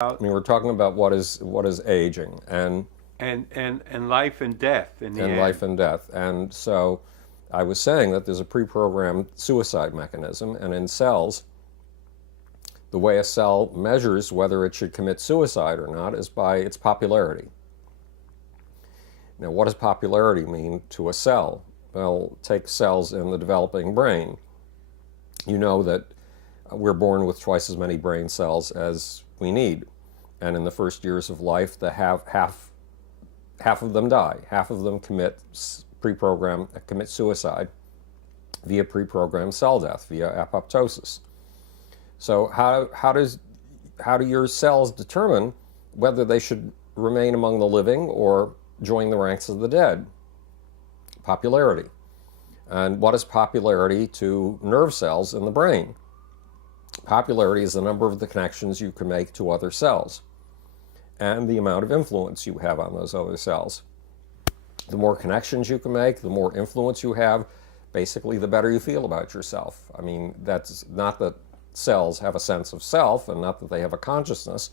I mean, we're talking about what is aging and life and death in the and end. life and death. And so I was saying that there's a pre-programmed suicide mechanism, and in cells, the way a cell measures whether it should commit suicide or not is by its popularity. Now, what does popularity mean to a cell? Well, take cells in the developing brain. You know that we're born with twice as many brain cells as we need. And in the first years of life, half of them die. Half of them commit suicide via pre-programmed cell death, via apoptosis. So how do your cells determine whether they should remain among the living or join the ranks of the dead? Popularity. And what is popularity to nerve cells in the brain? Popularity is the number of the connections you can make to other cells and the amount of influence you have on those other cells. The more connections you can make, the more influence you have, basically the better you feel about yourself. I mean, that's not that cells have a sense of self and not that they have a consciousness,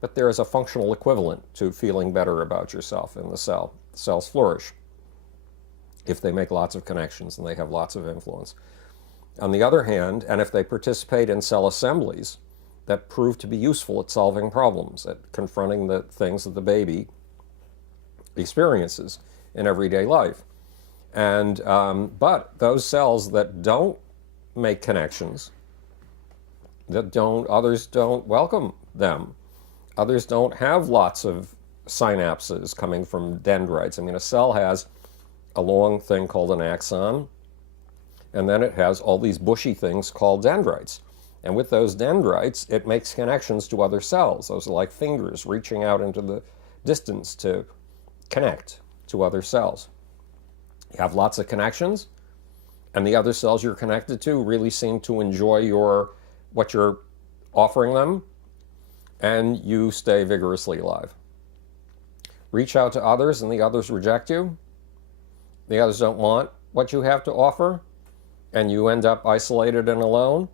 but there is a functional equivalent to feeling better about yourself in the cell. Cells flourish if they make lots of connections and they have lots of influence. On the other hand, and if they participate in cell assemblies that prove to be useful at solving problems, at confronting the things that the baby experiences in everyday life. And but those cells that don't make connections, others don't welcome them. Others don't have lots of synapses coming from dendrites. I mean, a cell has a long thing called an axon, and then it has all these bushy things called dendrites. And with those dendrites, it makes connections to other cells. Those are like fingers reaching out into the distance to connect to other cells. You have lots of connections, and the other cells you're connected to really seem to enjoy what you're offering them, and you stay vigorously alive. Reach out to others, and the others reject you. The others don't want what you have to offer, and you end up isolated and alone.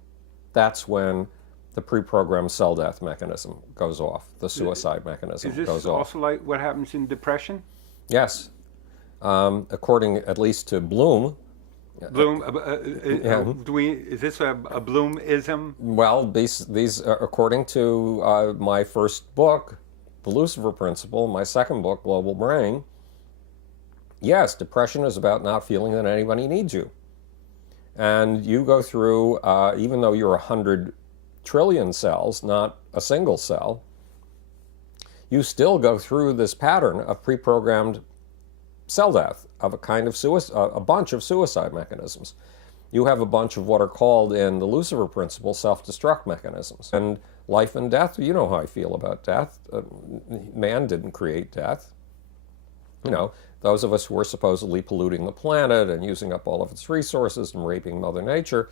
That's when the pre-programmed cell death mechanism goes off, the suicide mechanism Is this goes off. also like what happens in depression? Yes. According at least to Bloom. Bloom, Yeah. is this a Bloomism? Well, these according to my first book, The Lucifer Principle, my second book, Global Brain, yes, depression is about not feeling that anybody needs you. And you go through, even though you're 100 trillion cells, not a single cell, you still go through this pattern of pre-programmed cell death, of a kind of a bunch of suicide mechanisms. You have a bunch of what are called in the Lucifer Principle self-destruct mechanisms. And life and death, you know how I feel about death. Man didn't create death. You know, those of us who are supposedly polluting the planet and using up all of its resources and raping Mother Nature,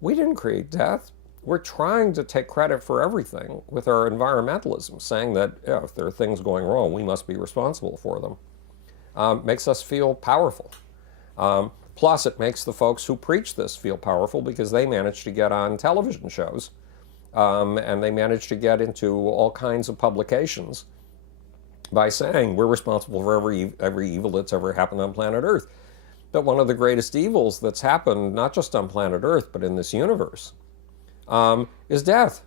we didn't create death. We're trying to take credit for everything with our environmentalism, saying that if there are things going wrong, we must be responsible for them. Makes us feel powerful. Plus, it makes the folks who preach this feel powerful because they manage to get on television shows and they manage to get into all kinds of publications by saying we're responsible for every evil that's ever happened on planet Earth. But one of the greatest evils that's happened, not just on planet Earth, but in this universe, is death.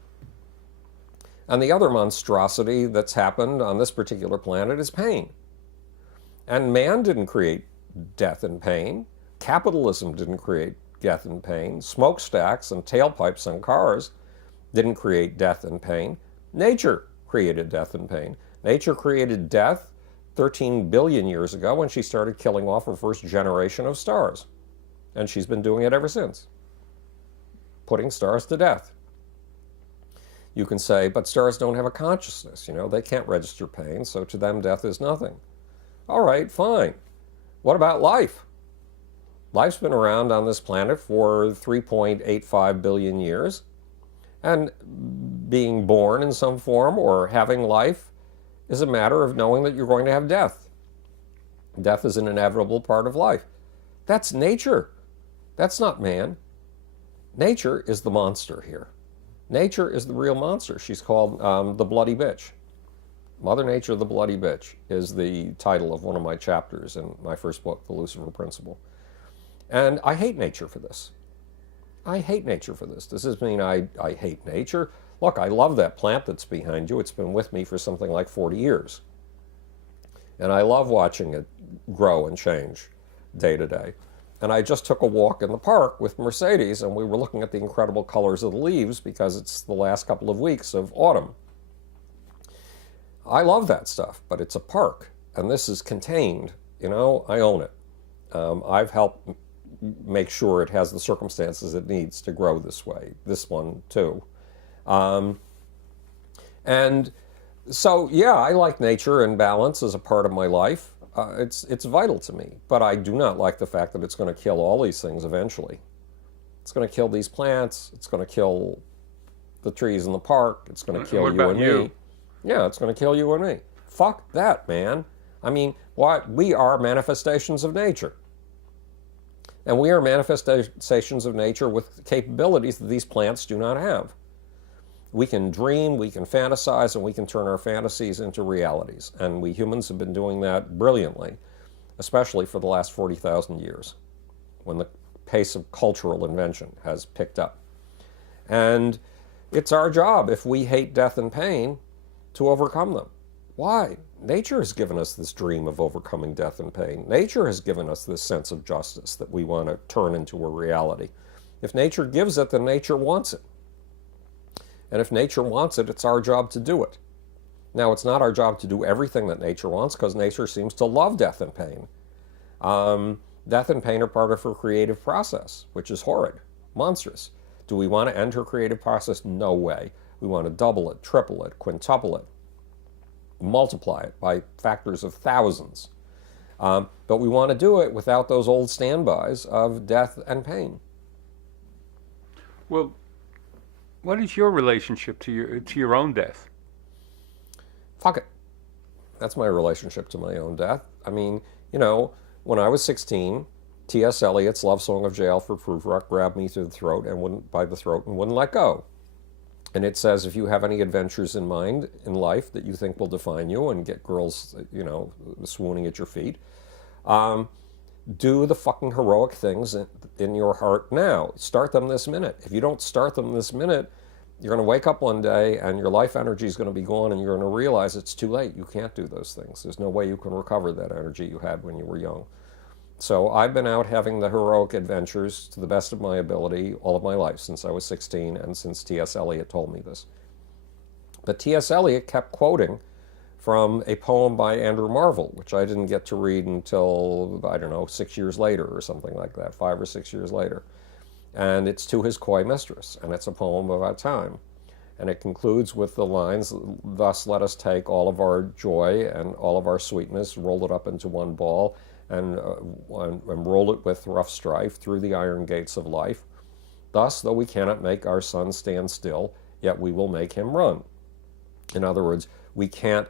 And the other monstrosity that's happened on this particular planet is pain. And man didn't create death and pain. Capitalism didn't create death and pain. Smokestacks and tailpipes on cars didn't create death and pain. Nature created death and pain. Nature created death 13 billion years ago when she started killing off her first generation of stars. And she's been doing it ever since, putting stars to death. You can say, but stars don't have a consciousness. You know, they can't register pain, so to them death is nothing. All right, fine. What about life? Life's been around on this planet for 3.85 billion years. And being born in some form or having life is a matter of knowing that you're going to have death. Death is an inevitable part of life. That's nature. That's not man. Nature is the monster here. Nature is the real monster. She's called the Bloody Bitch. Mother Nature, the Bloody Bitch, is the title of one of my chapters in my first book, The Lucifer Principle. And I hate nature for this. I hate nature for this. Does this mean I hate nature? Look, I love that plant that's behind you. It's been with me for something like 40 years. And I love watching it grow and change day to day. And I just took a walk in the park with Mercedes, and we were looking at the incredible colors of the leaves because it's the last couple of weeks of autumn. I love that stuff, but it's a park, and this is contained. You know, I own it. I've helped make sure it has the circumstances it needs to grow this way. This one, too. And so, yeah, I like nature and balance as a part of my life. It's vital to me, but I do not like the fact that it's going to kill all these things eventually. It's going to kill these plants. It's going to kill the trees in the park. It's going to kill you and me. Yeah, it's going to kill you and me. Fuck that, man. I mean, what? We are manifestations of nature. And we are manifestations of nature with capabilities that these plants do not have. We can dream, we can fantasize, and we can turn our fantasies into realities. And we humans have been doing that brilliantly, especially for the last 40,000 years, when the pace of cultural invention has picked up. And it's our job, if we hate death and pain, to overcome them. Why? Nature has given us this dream of overcoming death and pain. Nature has given us this sense of justice that we want to turn into a reality. If nature gives it, then nature wants it. And if nature wants it, it's our job to do it. Now, it's not our job to do everything that nature wants, because nature seems to love death and pain. Death and pain are part of her creative process, which is horrid, monstrous. Do we want to end her creative process? No way. We want to double it, triple it, quintuple it, multiply it by factors of thousands. But we want to do it without those old standbys of death and pain. Well, what is your relationship to your own death? Fuck it. That's my relationship to my own death. I mean, you know, when I was 16, T.S. Eliot's Love Song of J. Alfred Prufrock grabbed me through the throat and wouldn't let go. And it says, if you have any adventures in mind in life that you think will define you and get girls, you know, swooning at your feet, do the fucking heroic things in your heart now. Start them this minute. If you don't start them this minute, you're going to wake up one day and your life energy is going to be gone, and you're going to realize it's too late. You can't do those things. There's no way you can recover that energy you had when you were young. So I've been out having the heroic adventures to the best of my ability all of my life, since I was 16 and since T.S. Eliot told me this. But T.S. Eliot kept quoting from a poem by Andrew Marvell, which I didn't get to read until, I don't know, 6 years later or something like that, 5 or 6 years later. And it's To His Coy Mistress, and it's a poem about time. And it concludes with the lines, thus let us take all of our joy and all of our sweetness, roll it up into one ball, and roll it with rough strife through the iron gates of life. Thus, though we cannot make our son stand still, yet we will make him run. In other words, we can't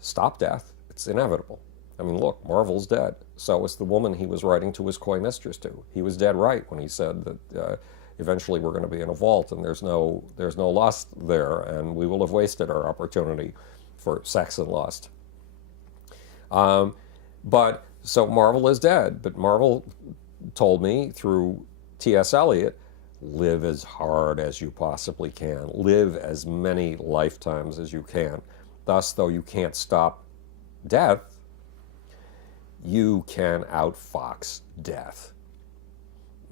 stop death. It's inevitable. I mean, look, Marvel's dead. So is the woman he was writing To His Coy Mistress to. He was dead right when he said that eventually we're going to be in a vault and there's no lust there, and we will have wasted our opportunity for sex and lust. But so Marvel is dead, but Marvel told me through T.S. Eliot, live as hard as you possibly can. Live as many lifetimes as you can. Thus, though you can't stop death, you can outfox death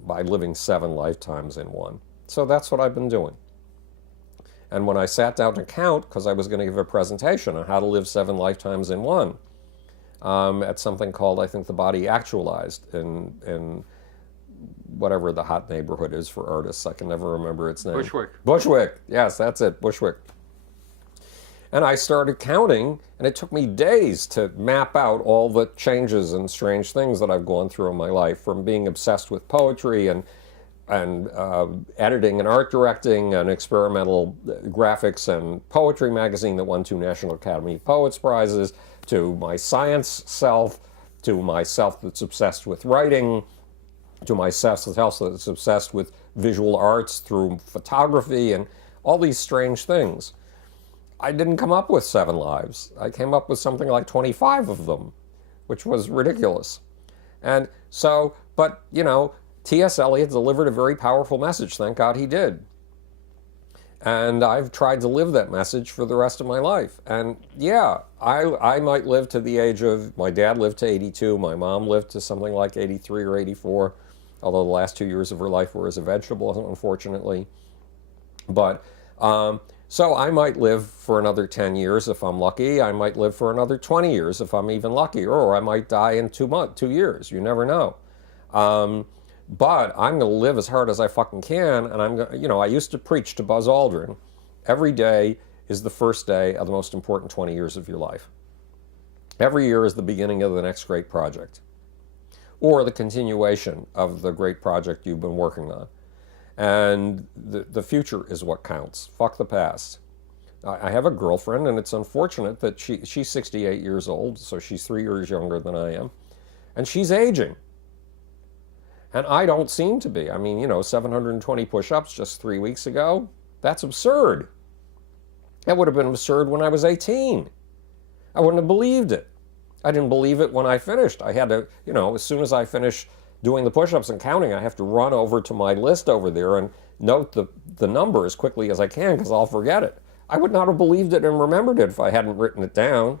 by living 7 lifetimes in one. So that's what I've been doing. And when I sat down to count, because I was going to give a presentation on how to live 7 lifetimes in one, at something called, I think, The Body Actualized in whatever the hot neighborhood is for artists. I can never remember its name. Bushwick. Bushwick. Yes, that's it. Bushwick. And I started counting, and it took me days to map out all the changes and strange things that I've gone through in my life, from being obsessed with poetry and editing and art directing and experimental graphics and poetry magazine that won 2 National Academy Poets Prizes, to my science self, to myself that's obsessed with writing, to myself that's obsessed with visual arts through photography. And all these strange things. I didn't come up with 7 lives. I came up with something like 25 of them, which was ridiculous. And so, but, you know, T.S. Eliot delivered a very powerful message. Thank God he did. And I've tried to live that message for the rest of my life. And yeah, I might live to the age of, my dad lived to 82, my mom lived to something like 83 or 84, although the last 2 years of her life were as a vegetable, unfortunately. But, so I might live for another 10 years if I'm lucky. I might live for another 20 years if I'm even lucky. Or I might die in 2 years. You never know. But I'm going to live as hard as I fucking can. And I'm going to, you know, I used to preach to Buzz Aldrin. Every day is the first day of the most important 20 years of your life. Every year is the beginning of the next great project. Or the continuation of the great project you've been working on. And the future is what counts. Fuck the past. I have a girlfriend, and it's unfortunate that she's 68 years old, so she's 3 years younger than I am. And she's aging. And I don't seem to be. I mean, you know, 720 push-ups just 3 weeks ago? That's absurd. That would have been absurd when I was 18. I wouldn't have believed it. I didn't believe it when I finished. I had to, you know, as soon as I finish doing the push-ups and counting, I have to run over to my list over there and note the number as quickly as I can because I'll forget it. I would not have believed it and remembered it if I hadn't written it down.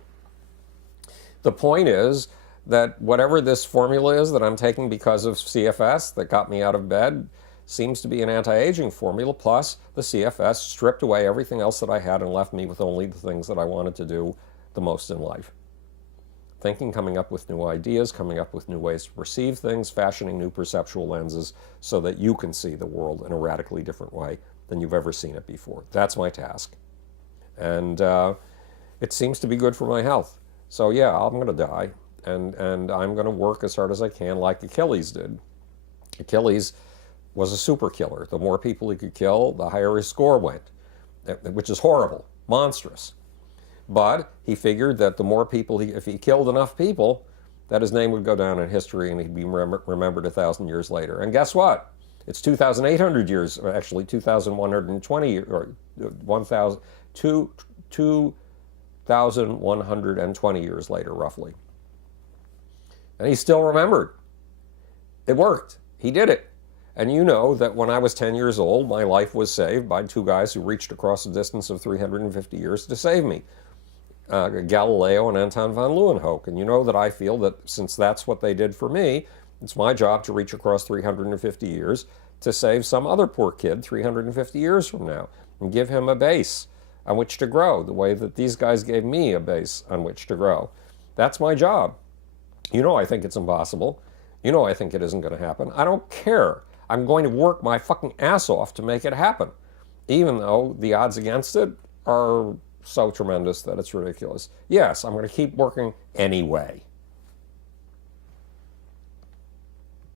The point is that whatever this formula is that I'm taking because of CFS that got me out of bed seems to be an anti-aging formula, plus the CFS stripped away everything else that I had and left me with only the things that I wanted to do the most in life. Thinking, coming up with new ideas, coming up with new ways to perceive things, fashioning new perceptual lenses so that you can see the world in a radically different way than you've ever seen it before. That's my task. And it seems to be good for my health. So yeah, I'm going to die. And I'm going to work as hard as I can like Achilles did. Achilles was a super killer. The more people he could kill, the higher his score went, which is horrible, monstrous. But he figured that the more people, if he killed enough people, that his name would go down in history and he'd be remembered 1,000 years later. And guess what? It's 2,800 years, actually 2,120, or 2,120 years later, roughly. And he's still remembered. It worked. He did it. And you know that when I was 10 years old, my life was saved by 2 guys who reached across a distance of 350 years to save me. Galileo and Anton von Leeuwenhoek. And you know that I feel that since that's what they did for me, it's my job to reach across 350 years to save some other poor kid 350 years from now and give him a base on which to grow, the way that these guys gave me a base on which to grow. That's my job. You know I think it's impossible. You know I think it isn't going to happen. I don't care. I'm going to work my fucking ass off to make it happen, even though the odds against it are so tremendous that it's ridiculous. Yes, I'm going to keep working anyway.